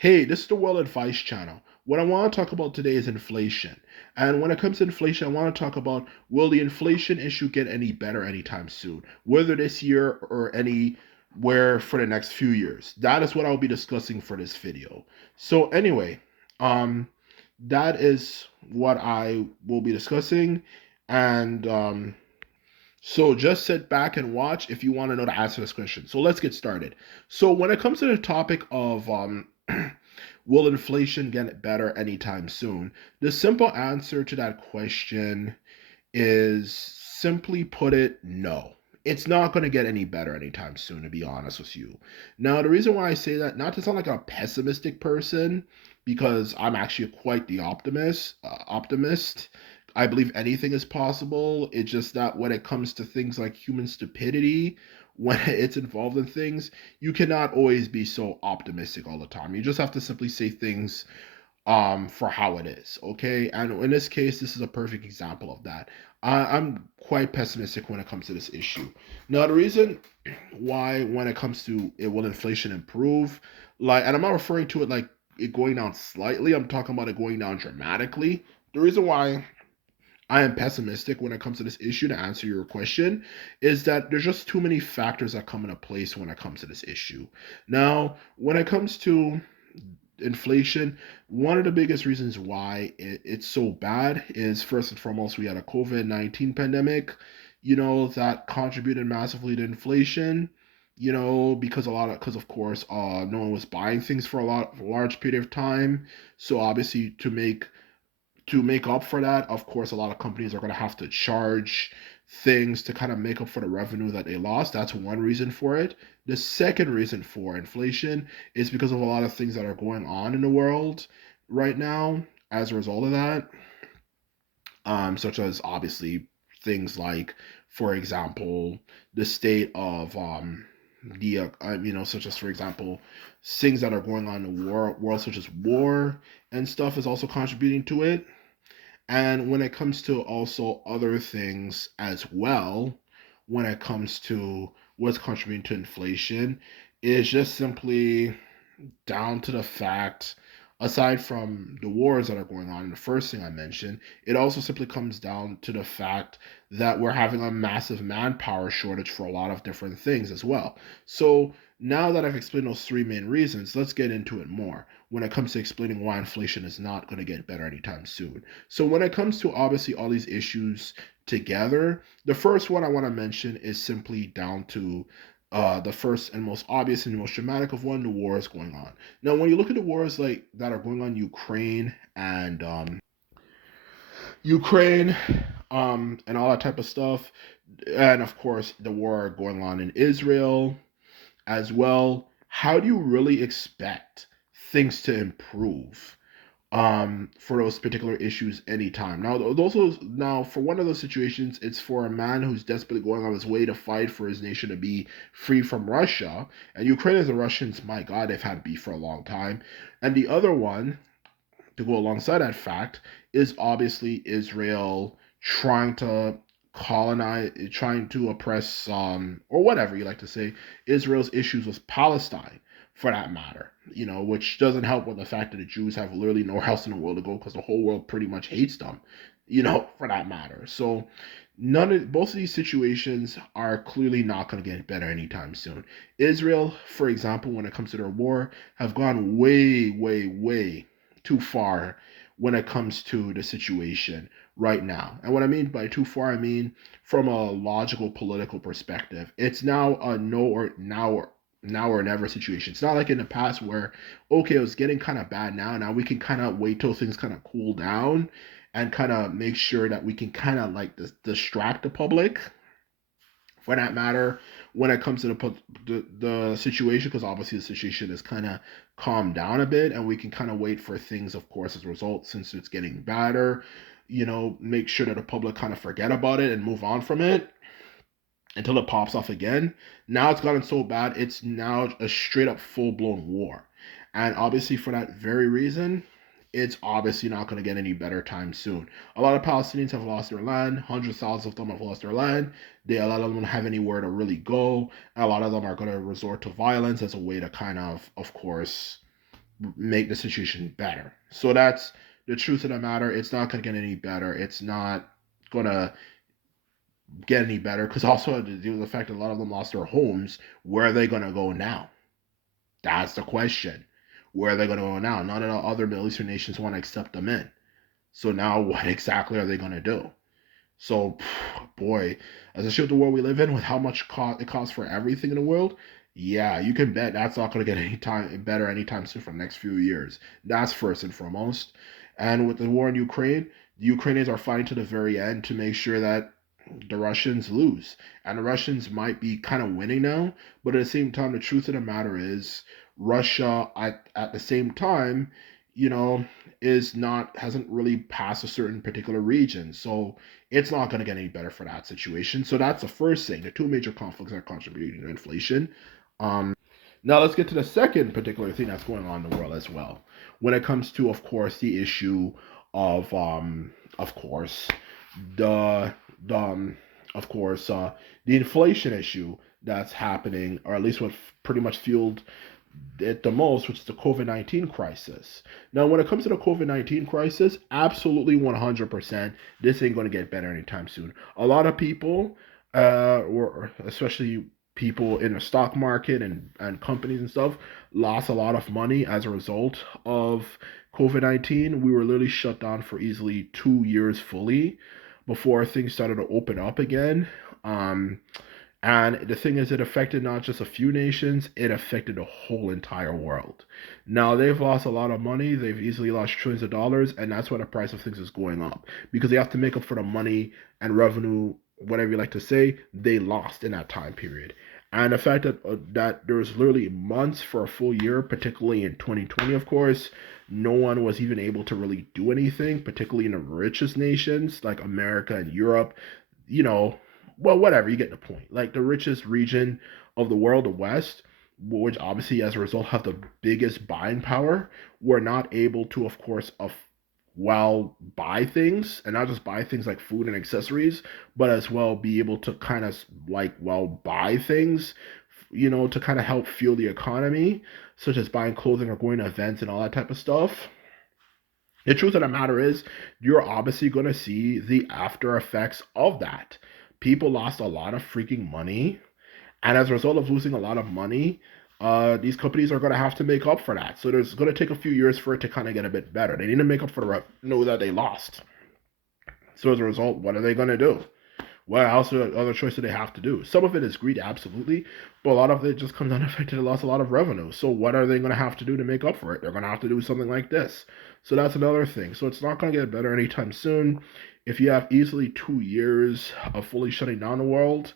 Hey, this is the World Advice Channel. What I want to talk about today is inflation. And when it comes to inflation, I want to talk about will the inflation issue get any better anytime soon, whether this year or anywhere for the next few years. That is what I'll be discussing for this video. So anyway, um, that is what I will be discussing. And so just sit back and watch if you want to know the answer to this question. So let's get started. So when it comes to the topic of will inflation get better anytime soon? The simple answer to that question is simply put it, no. It's not going to get any better anytime soon, to be honest with you. Now, the reason why I say that, not to sound like a pessimistic person, because I'm actually quite the optimist. I believe anything is possible. It's just that when it comes to things like human stupidity, when it's involved in things, you cannot always be so optimistic all the time. You just have to simply say things for how it is, okay? And in this case, this is a perfect example of that. I'm quite pessimistic when it comes to this issue. Now, the reason why when it comes to it will inflation improve, like, and I'm not referring to it like it going down slightly, I'm talking about it going down dramatically. The reason why I am pessimistic when it comes to this issue, to answer your question, is that there's just too many factors that come into place when it comes to this issue. Now, when it comes to inflation, one of the biggest reasons why it's so bad is first and foremost, we had a COVID-19 pandemic, that contributed massively to inflation, because of course, no one was buying things for a large period of time. So obviously to make up for that, of course, a lot of companies are going to have to charge things to kind of make up for the revenue that they lost. That's one reason for it. The second reason for inflation is because of a lot of things that are going on in the world right now as a result of that, such as obviously things like, for example, the state of such as, for example, things that are going on in the world, such as war and stuff, is also contributing to it. And when it comes to also other things as well, when it comes to what's contributing to inflation, is just simply down to the fact, aside from the wars that are going on, the first thing I mentioned, it also simply comes down to the fact that we're having a massive manpower shortage for a lot of different things as well. So now that I've explained those three main reasons, let's get into it more when it comes to explaining why inflation is not going to get better anytime soon. So when it comes to obviously all these issues together, the first one I want to mention is simply down to the first and most obvious and most dramatic of one, the wars going on. Now, when you look at the wars like that are going on in Ukraine, and all that type of stuff, and of course the war going on in Israel as well, how do you really expect things to improve for those particular issues anytime? Now for one of those situations, it's for a man who's desperately going on his way to fight for his nation to be free from Russia, and Ukraine and the Russians, my God, they've had beef for a long time. And the other one, to go alongside that fact, is obviously Israel trying to colonize, trying to oppress, or whatever you like to say, Israel's issues with Palestine, for that matter. Which doesn't help with the fact that the Jews have literally nowhere else in the world to go because the whole world pretty much hates them. For that matter. So both of these situations are clearly not going to get better anytime soon. Israel, for example, when it comes to their war, have gone way, way, way too far when it comes to the situation right now. And what I mean by too far, I mean from a logical political perspective. It's now a no or now or never situation. It's not like in the past where, okay, it was getting kind of bad now. Now we can kind of wait till things kind of cool down and kind of make sure that we can kind of like distract the public, for that matter, when it comes to the situation, because obviously the situation is kind of calmed down a bit, and we can kind of wait for things, of course, as a result, since it's getting better. Make sure that the public kind of forget about it and move on from it until it pops off again. Now it's gotten so bad, it's now a straight up full blown war. And obviously, for that very reason, it's obviously not going to get any better time soon. A lot of Palestinians have lost their land. Hundreds of thousands of them have lost their land. A lot of them don't have anywhere to really go. And a lot of them are going to resort to violence as a way to kind of course, make the situation better. So that's the truth of the matter. It's not going to get any better. It's not going to get any better because also due to the fact that a lot of them lost their homes, where are they going to go now? That's the question. Where are they going to go now? None of the other Middle Eastern nations want to accept them in. So now what exactly are they going to do? So, boy, as a shield the world we live in with how much it costs for everything in the world, yeah, you can bet that's not going to get any time better anytime soon for the next few years. That's first and foremost. And with the war in Ukraine, the Ukrainians are fighting to the very end to make sure that the Russians lose. And the Russians might be kind of winning now, but at the same time, the truth of the matter is Russia at the same time, you know, is not hasn't really passed a certain particular region. So it's not going to get any better for that situation. So that's the first thing. The two major conflicts are contributing to inflation. Now let's get to the second particular thing that's going on in the world as well. When it comes to, of course, the issue of course, the the of course the inflation issue that's happening, or at least what pretty much fueled it the most, which is the COVID-19 crisis. Now, when it comes to the COVID-19 crisis, absolutely 100%, this ain't going to get better anytime soon. A lot of people, or especially people in the stock market and companies and stuff, lost a lot of money as a result of COVID-19. We were literally shut down for easily 2 years fully before things started to open up again. Um, and the thing is, it affected not just a few nations, it affected the whole entire world. Now, they've lost a lot of money. They've easily lost trillions of dollars, and that's why the price of things is going up. Because they have to make up for the money and revenue, whatever you like to say, they lost in that time period. And the fact that there was literally months for a full year, particularly in 2020, of course, no one was even able to really do anything, particularly in the richest nations like America and Europe. You know, well, whatever, you get the point. Like the richest region of the world, the West, which obviously as a result have the biggest buying power, were not able to, of course, buy things, and not just buy things like food and accessories, but as well be able to kind of buy things, to kind of help fuel the economy, such as buying clothing or going to events and all that type of stuff. The truth of the matter is, you're obviously going to see the after effects of that. People lost a lot of freaking money, and as a result of losing a lot of money, these companies are going to have to make up for that. So there's going to take a few years for it to kind of get a bit better. They need to make up for the know that they lost. So as a result, what are they going to do? What else other choice do they have to do? Some of it is greed, absolutely, but a lot of it just comes down to the fact that they lost a lot of revenue. So what are they going to have to do to make up for it? They're going to have to do something like this. So that's another thing. So it's not going to get better anytime soon. If you have easily 2 years of fully shutting down the world,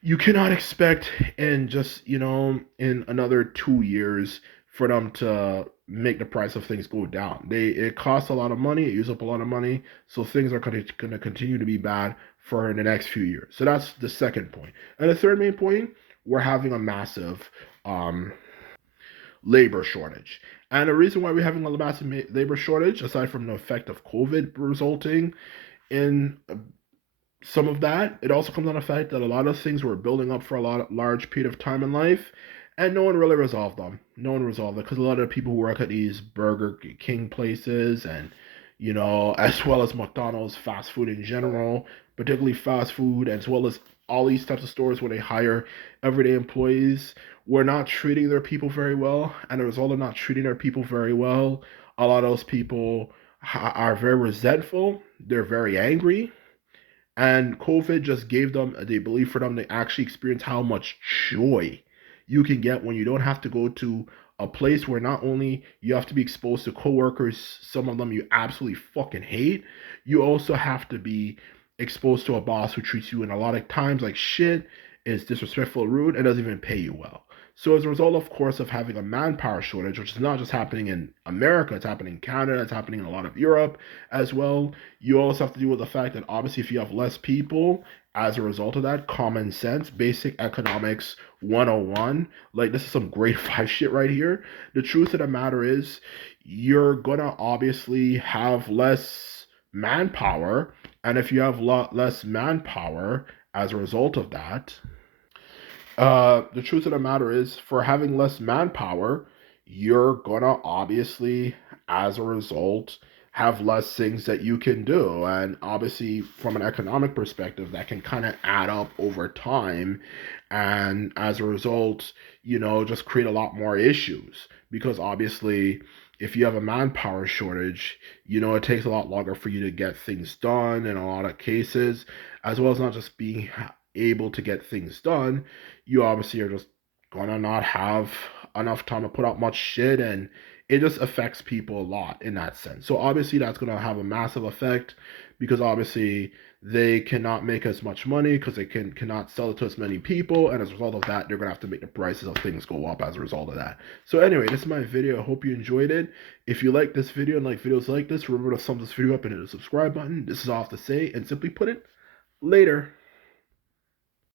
you cannot expect in just in another 2 years for them to make the price of things go down. It costs a lot of money, it uses up a lot of money, so things are going to continue to be bad for the next few years. So that's the second point. And the third main point, we're having a massive labor shortage. And the reason why we're having a massive labor shortage, aside from the effect of COVID resulting in some of that, it also comes on the fact that a lot of things were building up for large period of time in life, and no one really resolved them. No one resolved it because a lot of the people who work at these Burger King places and as well as McDonald's, fast food in general, particularly fast food, as well as all these types of stores where they hire everyday employees, were not treating their people very well, and as a result of not treating their people very well, a lot of those people are very resentful. They're very angry, and COVID just gave them the ability for them to actually experience how much joy you can get when you don't have to go to a place where not only you have to be exposed to coworkers, some of them you absolutely fucking hate, you also have to be exposed to a boss who treats you in a lot of times like shit, is disrespectful, rude, and doesn't even pay you well. So as a result, of course, of having a manpower shortage, which is not just happening in America, it's happening in Canada, it's happening in a lot of Europe as well. You also have to deal with the fact that obviously if you have less people, as a result of that, common sense, basic economics 101, like this is some grade 5 shit right here. The truth of the matter is you're gonna obviously have less manpower, and if you have less manpower as a result of that, the truth of the matter is, for having less manpower, you're gonna obviously, as a result, have less things that you can do. And obviously, from an economic perspective, that can kind of add up over time. And as a result, just create a lot more issues. Because obviously, if you have a manpower shortage, it takes a lot longer for you to get things done in a lot of cases, as well as not just being able to get things done. You obviously are just gonna not have enough time to put out much shit, and it just affects people a lot in that sense. So obviously that's gonna have a massive effect, because obviously they cannot make as much money because they cannot sell it to as many people, and as a result of that, they're gonna have to make the prices of things go up as a result of that. So anyway, this is my video. I hope you enjoyed it. If you like this video and like videos like this, remember to thumbs this video up and hit the subscribe button. This is all I have to say, and simply put it, later.